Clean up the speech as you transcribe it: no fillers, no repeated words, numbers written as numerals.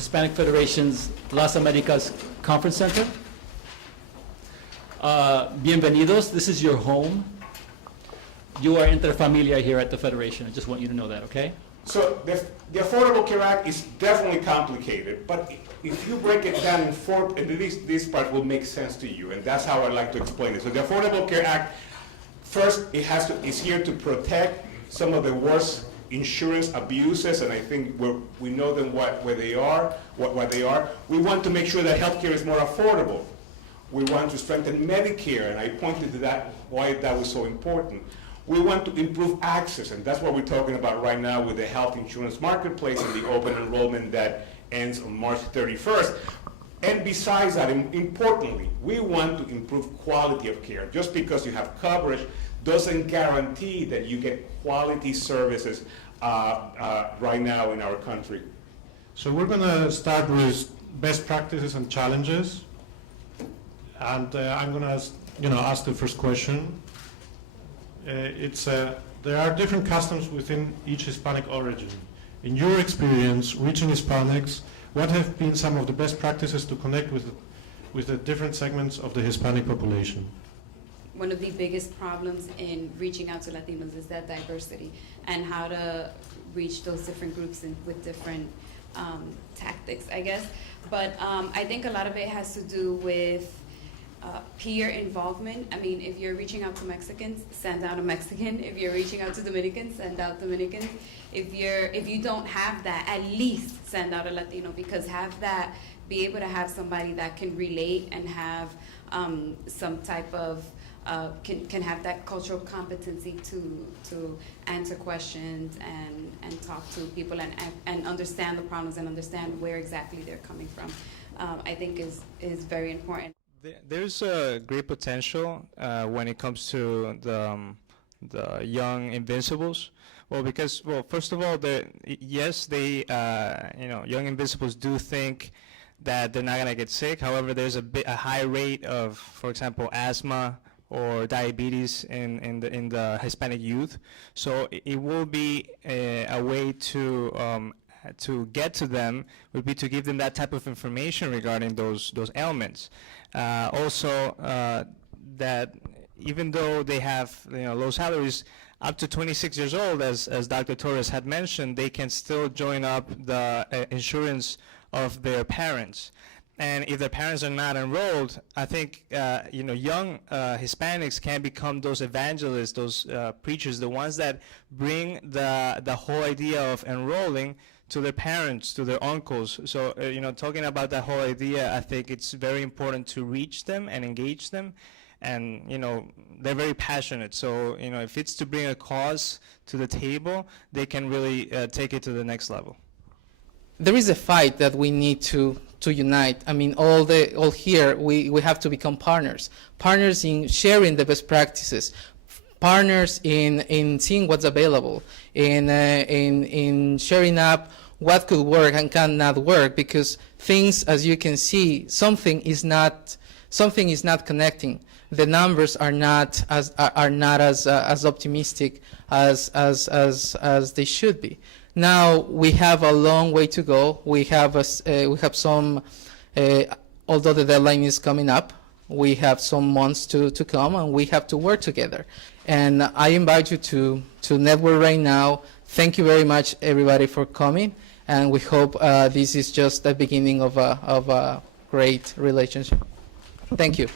Hispanic Federation's Las Americas Conference Center. Bienvenidos, this is your home. You are inter familia here at the Federation. I just want you to know that, okay? So the Affordable Care Act is definitely complicated, but if you break it down in four, and this part will make sense to you, and that's how I like to explain it. So the Affordable Care Act, first, is here to protect some of the worst insurance abuses, and I think we know them where they are, what they are. We want to make sure that healthcare is more affordable. We want to strengthen Medicare, and I pointed to that, why that was so important. We want to improve access, and that's what we're talking about right now with the health insurance marketplace and the open enrollment that ends on March 31st. And besides that, importantly, we want to improve quality of care. Just because you have coverage doesn't guarantee that you get quality services right now in our country. So we're going to start with best practices and challenges, and I'm going to ask the first question. There are different customs within each Hispanic origin. In your experience reaching Hispanics, what have been some of the best practices to connect with the different segments of the Hispanic population? One of the biggest problems in reaching out to Latinos is that diversity and how to reach those different groups with different tactics, I guess. But I think a lot of it has to do with peer involvement. I mean, if you're reaching out to Mexicans, send out a Mexican. If you're reaching out to Dominicans, send out Dominicans. If you don't have that, at least send out a Latino, because be able to have somebody that can relate and have some type of can have that cultural competency to answer questions and talk to people and understand the problems and understand where exactly they're coming from. I think is very important. There's a great potential when it comes to the young invincibles. Well, first of all, young invincibles do think that they're not going to get sick. However, there's a high rate of, for example, asthma or diabetes in the Hispanic youth. So it will be a way to get to them would be to give them that type of information regarding those ailments. Also, that even though they have low salaries, up to 26 years old, as Dr. Torres had mentioned, they can still join up the insurance of their parents. And if their parents are not enrolled, I think young Hispanics can become those evangelists, those preachers, the ones that bring the whole idea of enrolling to their parents, to their uncles. So, talking about that whole idea, I think it's very important to reach them and engage them. And, they're very passionate. So, if it's to bring a cause to the table, they can really take it to the next level. There is a fight that we need to unite. I mean, all here, we have to become partners in sharing the best practices, partners in seeing what's available, in sharing up what could work and cannot work, because things, as you can see, something is not connecting. The numbers are not as optimistic as they should be. Now we have a long way to go. We have some, although the deadline is coming up, we have some months to come, and we have to work together. And I invite you to network right now. Thank you very much, everybody, for coming, and we hope this is just the beginning of a great relationship. Thank you.